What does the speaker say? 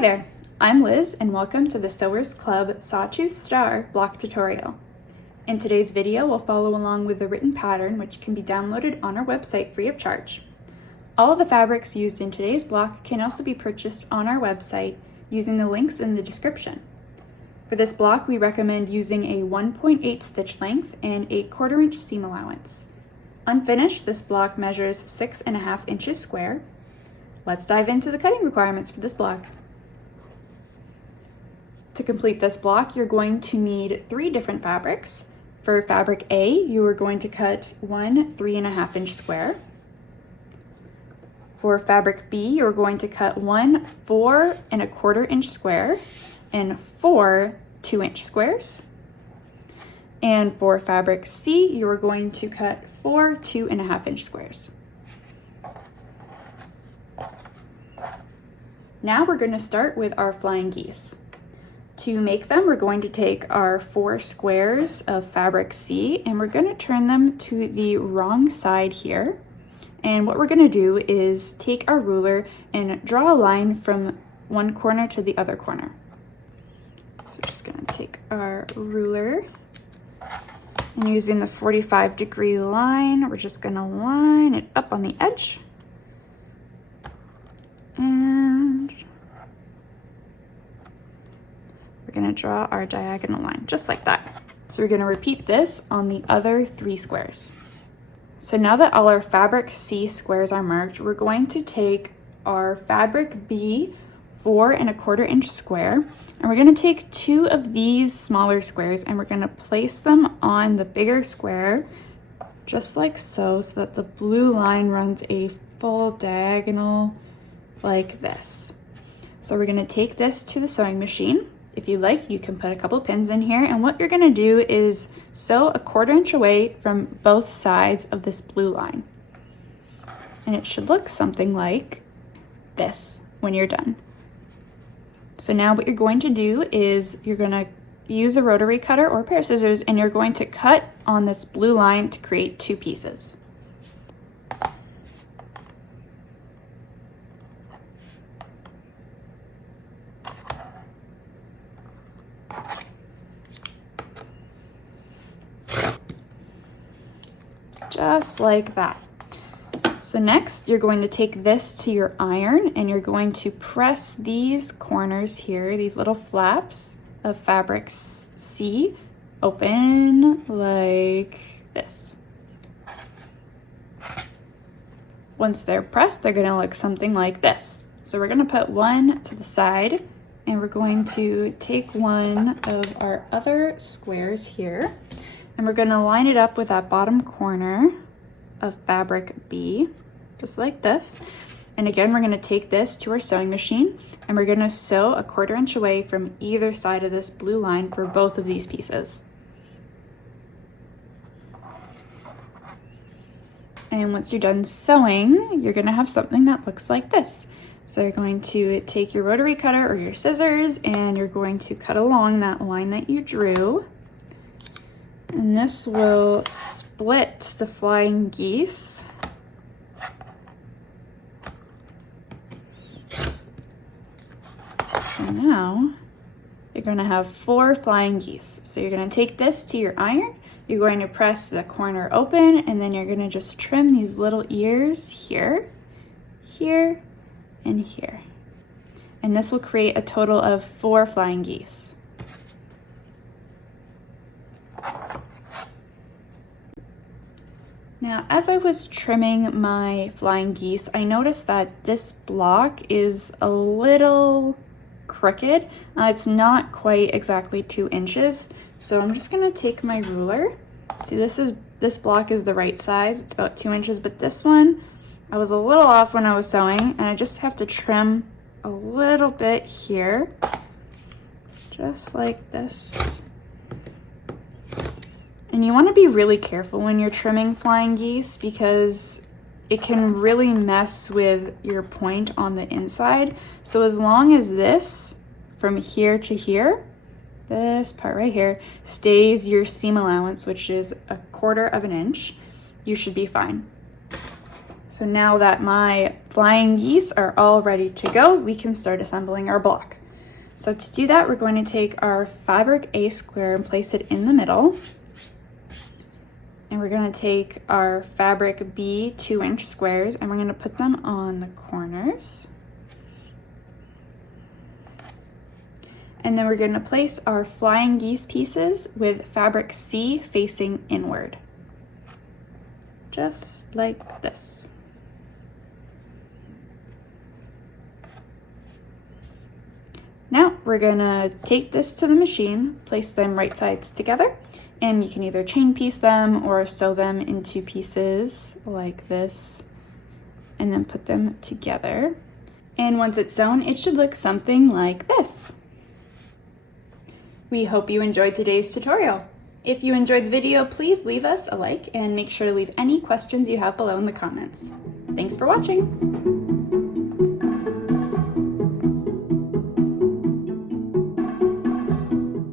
there, I'm Liz and welcome to the Sewers Club Sawtooth Star block tutorial. In today's video, we'll follow along with the written pattern which can be downloaded on our website free of charge. All of the fabrics used in today's block can also be purchased on our website using the links in the description. For this block, we recommend using a 1.8 stitch length and a 1/4 inch seam allowance. Unfinished, this block measures 6.5 inches square. Let's dive into the cutting requirements for this block. To complete this block, you're going to need 3 different fabrics. For fabric A, you are going to cut 1 3.5 inch square. For fabric B, you're going to cut 1 4.25 inch square and 4 2-inch squares. And for fabric C, you are going to cut 4 2.5 inch squares. Now we're going to start with our flying geese. To make them, we're going to take our 4 squares of fabric C and we're going to turn them to the wrong side here. And what we're going to do is take our ruler and draw a line from one corner to the other corner. So we're just going to take our ruler and using the 45-degree line, we're just going to line it up on the edge. And we're going to draw our diagonal line just like that. So we're going to repeat this on the other 3 squares. So now that all our fabric C squares are marked, we're going to take our fabric B 4.25 inch square and we're going to take 2 of these smaller squares and we're going to place them on the bigger square just like so, so that the blue line runs a full diagonal like this. So we're going to take this to the sewing machine. If you like, you can put a couple pins in here, and what you're going to do is sew 1/4 inch away from both sides of this blue line. And it should look something like this when you're done. So now what you're going to do is you're going to use a rotary cutter or a pair of scissors and you're going to cut on this blue line to create 2 pieces. Just like that. So next, you're going to take this to your iron and you're going to press these corners here, these little flaps of fabric C, open like this. Once they're pressed, they're going to look something like this. So we're going to put one to the side and we're going to take one of our other squares here and we're going to line it up with that bottom corner of fabric B, just like this. And again, we're going to take this to our sewing machine and we're going to sew 1/4 inch away from either side of this blue line for both of these pieces. And once you're done sewing, you're going to have something that looks like this. So you're going to take your rotary cutter or your scissors and you're going to cut along that line that you drew. And this will split the flying geese. So now you're going to have 4 flying geese. So you're going to take this to your iron, you're going to press the corner open, and then you're going to just trim these little ears here, here, and here. And this will create a total of 4 flying geese. Now, as I was trimming my flying geese, I noticed that this block is a little crooked. It's not quite exactly 2 inches. So I'm just gonna take my ruler. See, this block is the right size. It's about 2 inches, but this one, I was a little off when I was sewing, and I just have to trim a little bit here, just like this. And you want to be really careful when you're trimming flying geese because it can really mess with your point on the inside. So as long as this, from here to here, this part right here, stays your seam allowance, which is 1/4 inch, you should be fine. So now that my flying geese are all ready to go, we can start assembling our block. So to do that, we're going to take our fabric A square and place it in the middle. And we're going to take our fabric B 2-inch squares and we're going to put them on the corners. And then we're going to place our flying geese pieces with fabric C facing inward. Just like this. Now we're gonna take this to the machine, place them right sides together, and you can either chain piece them or sew them into pieces like this, and then put them together. And once it's sewn, it should look something like this. We hope you enjoyed today's tutorial. If you enjoyed the video, please leave us a like and make sure to leave any questions you have below in the comments. Thanks for watching.